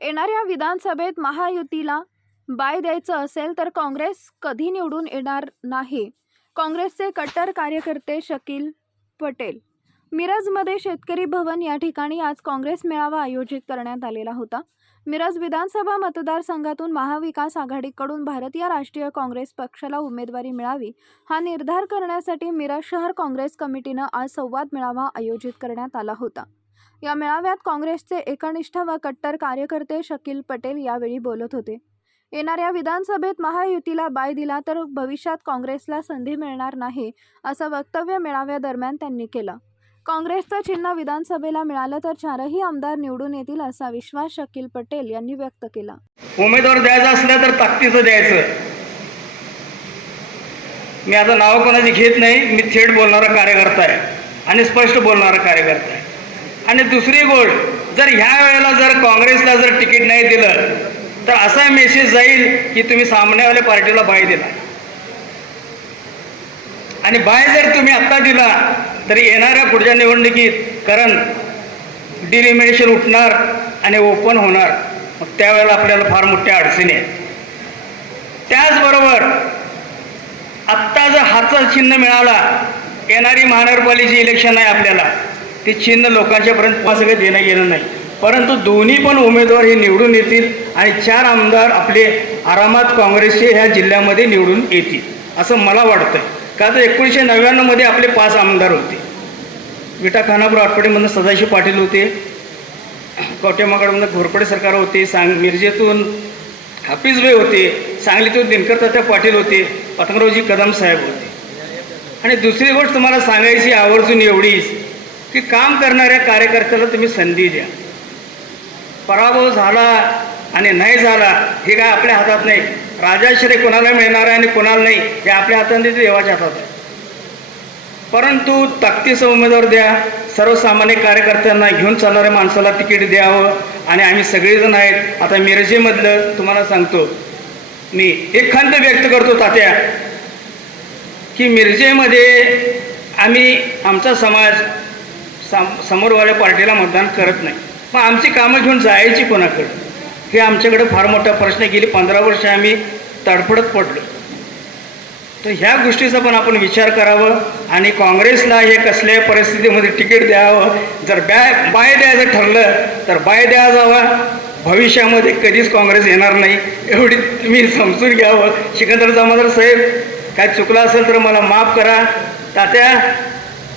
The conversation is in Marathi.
येणाऱ्या विधानसभेत महायुतीला बाय द्यायचं असेल तर काँग्रेस कधी निवडून येणार नाही. काँग्रेसचे कट्टर कार्यकर्ते शकील पटेल. मिरजमध्ये शेतकरी भवन या ठिकाणी आज काँग्रेस मेळावा आयोजित करण्यात आलेला होता. मिरज विधानसभा मतदारसंघातून महाविकास आघाडीकडून भारतीय राष्ट्रीय काँग्रेस पक्षाला उमेदवारी मिळावी हा निर्धार करण्यासाठी मिरज शहर काँग्रेस कमिटीनं आज संवाद मेळावा आयोजित करण्यात आला होता. या मेळाव्यात काँग्रेसचे एकनिष्ठ व कट्टर कार्यकर्ते शकील पटेल यावेळी बोलत होते. येणाऱ्या विधानसभेत महायुतीला बाय दिला तर भविष्यात काँग्रेसला संधी मिळणार नाही असं वक्तव्य मेळाव्यादरम्यान त्यांनी केलं. काँग्रेसचं चिन्ह विधानसभेला मिळालं तर चारही आमदार निवडून येतील असा विश्वास शकील पटेल यांनी व्यक्त केला. उमेदवार द्यायचा असलं तर ताकदीचं द्यायचं. मी आता नाव कोणाची घेत नाही मी थेट बोलणारा कार्यकर्ता आहे आणि स्पष्ट बोलणारा कार्यकर्ता आहे. आणि दुसरी गोष्ट जर ह्या वेळेला जर काँग्रेसला जर तिकीट नाही दिलं तर असा मेसेज जाईल की तुम्ही सामन्यावाल्या पार्टीला बाय दिला. आणि बाय जर तुम्ही आत्ता दिला तरी येणाऱ्या पुढच्या निवडणुकीत कारण डिलिमिनेशन उठणार आणि ओपन होणार. मग त्यावेळेला आपल्याला फार मोठ्या अडचणी आहेत. त्याचबरोबर आत्ता जर हाचा चिन्ह मिळाला येणारी महानगरपालिकेची इलेक्शन आहे आपल्याला. ते चिन्ह लोकांच्यापर्यंत सगळं देणं गेलं नाही. परंतु दोन्ही पण उमेदवार हे निवडून येतील आणि चार आमदार आपले आरामात काँग्रेसचे ह्या जिल्ह्यामध्ये निवडून येतील असं मला वाटतं का तर एकोणीसशे नव्याण्णवमध्ये आपले पाच आमदार होते. विटा खानापूर आठवडेमधून सदाशिव पाटील होते. कवटेमाकडमधून घोरपडे सरकार होते. सांग मिरजेतून हाफिजभाई होते. सांगलीतून दिनकर तात्या पाटील होते. पतंगरावजी कदम साहेब होते. आणि दुसरी गोष्ट तुम्हाला सांगायची आवर्जून एवढीच. की काम करणाऱ्या कार्यकर्त्याला तुम्ही संधी द्या. पराभव झाला आणि नाही झाला हे काय आपल्या हातात नाही. राजाश्रय कोणाला मिळणार आहे आणि कोणाला नाही हे आपल्या हातात ते देवाच्या हातात आहे. परंतु ताकदीचा उमेदवार द्या सर्वसामान्य कार्यकर्त्यांना घेऊन चालणाऱ्या माणसाला तिकीट द्यावं आणि आम्ही सगळेजण आहेत. आता मिरजेमधलं तुम्हाला सांगतो मी एक खंत व्यक्त करतो तात्या की मिरजेमध्ये आम्ही आमचा समाज साम समोरवाल्या पार्टीला मतदान करत नाही. मग आमची कामं घेऊन जायची कोणाकडे? हे आमच्याकडे फार मोठा प्रश्न गेली पंधरा वर्ष आम्ही तडफडत पडलो तर ह्या गोष्टीचा पण आपण विचार करावं आणि काँग्रेसला हे कसल्याही परिस्थितीमध्ये तिकीट द्यावं? जर बॅ बाय द्यायचं ठरलं तर बाय द्या जावा. भविष्यामध्ये कधीच काँग्रेस येणार नाही. एवढी तुम्ही समजून घ्यावं. सिकंदर जमादार साहेब काय चुकलं असेल तर मला माफ करा. तात्या